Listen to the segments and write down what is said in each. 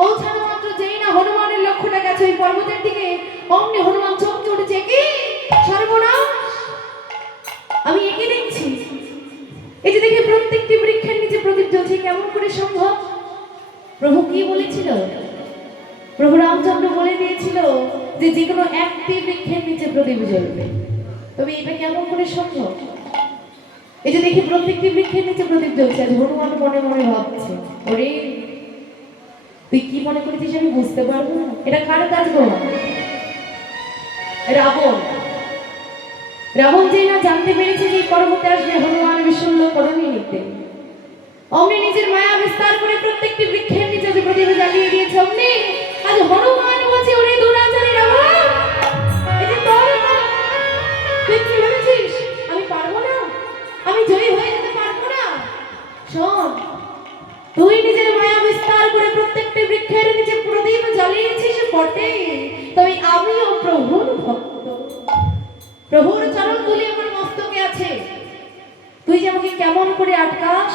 পৌঁছানো মাত্র যেই না হনুমানের লক্ষ্যটা গেছে ওই পর্বতের দিকে, অমনি হনুমান চমকে উঠেছে, কি সর্বনাশ, আমি একে দেখছি। এই যে দেখি প্রত্যেকটি বৃক্ষের নিচে প্রদীপ জ্বলছে, কেমন করে সম্ভব? প্রভু কি বলেছিল? প্রভু রামচন্দ্র বলে দিয়েছিল যে যে কোনো একটি বৃক্ষের নিচে প্রদীপ জ্বলবে। তবে এটা কেমন করে সম্ভব? এই যে দেখি প্রত্যেকটি বৃক্ষের নিচে প্রদীপ জ্বলছে। আজ হনুমান মনে মনে ভাবছে, ওরে তুই কি মনে করেছিস আমি বুঝতে পারবো না? এটা কার কাজ গো? রাবণ। রাবণ যে না জানতে পেরেছে যে পর্বতে আসবে হনুমান বিশুল্য করণী নিতে, অমনি নিজের মায়া বিস্তার করে প্রত্যেকটি বৃক্ষের নিচে যে প্রদীপ জ্বালিয়ে দিয়েছে। অমনি আজ হনুমান বলছে, ওরে দুরাচারী রাবণ, এই যে তোর না, তুই কি ভেবেছিস আমি পারবো না? আমি জয়ী হয়ে যেতে পারবো না? শোন, তুই নিজের মায়া বিস্তার করে প্রত্যেকটি বৃক্ষের নিচে প্রদীপ জ্বালিয়েছিস বটে, তবে আমিও প্রভুর ভক্ত, প্রভুর চরণ ধুলি আমার মস্তকে আছে। তুই যে আমাকে কেমন করে আটকাস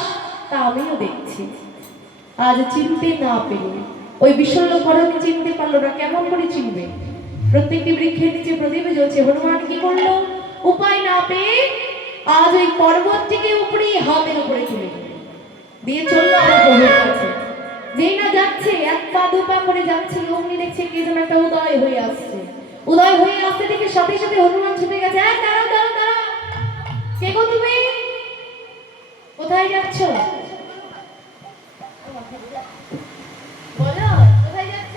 তা আমিও দেখছি। আজ চিনতে না পেরে ওই বিশল্য করণে চিনতে পারলো না, কেমন করে চিনবে? প্রত্যেকটি বৃক্ষের নিচে প্রদীপ জ্বলছে। হনুমান কি করলো? উপায় না পেয়ে আজ ওই পর্বতটিকে উপরে হাতের উপরে তুলে দিয়ে চললো আমার প্রভুর কাছে। যেই না যাচ্ছে, এক পা দু পা করে যাচ্ছে, অমনি দেখছে কে যেন একটা উদয় হয়ে আসছে। উদয় হয়ে আসতে দেখে সাথে সাথে হনুমান ছুটে গেছে, দাঁড়াও দাঁড়াও দাঁড়াও, কে গো তুমি? কোথায় যাচ্ছ? বলো কোথায় যাচ্ছ?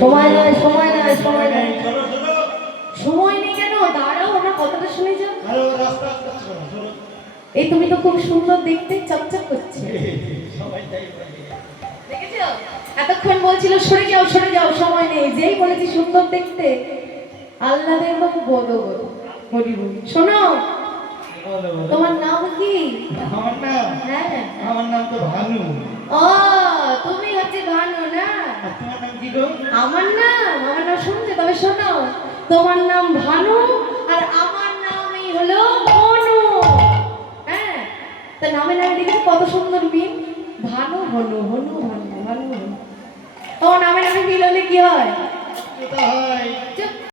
সময় নয়, সময় নয়, সময় নয়, সময় নেই। কেন? দাঁড়াও, আমরা কথাটা শুনে যাও। এই তুমি তো খুব সুন্দর দেখতে, চকচক করছে। দেখেছো? এতক্ষণ বলছিল সরে যাও সরে যাও, সময় নেই। যেই বলেছি সুন্দর দেখতে, আল্লাহদের লোক বলো বলো হরি বলি। শোনো, তোমার নাম কি? আমার নাম? হ্যাঁ, আমার নাম তো ভানু। ও তুমি হচ্ছে ভানু না? তোমার নাম কি গো? আমার নাম শুনছে? তবে শোনো, তোমার নাম ভানু আর আমার নামই হলো ভানু। হ্যাঁ, তা নামে নামে দেখেছি কত সুন্দর মিল। ভানু হনু, হনু ভানু, ভানু হনু। ও নামে নামে মিল হলে কি হয়? এটা হয়। চুপ।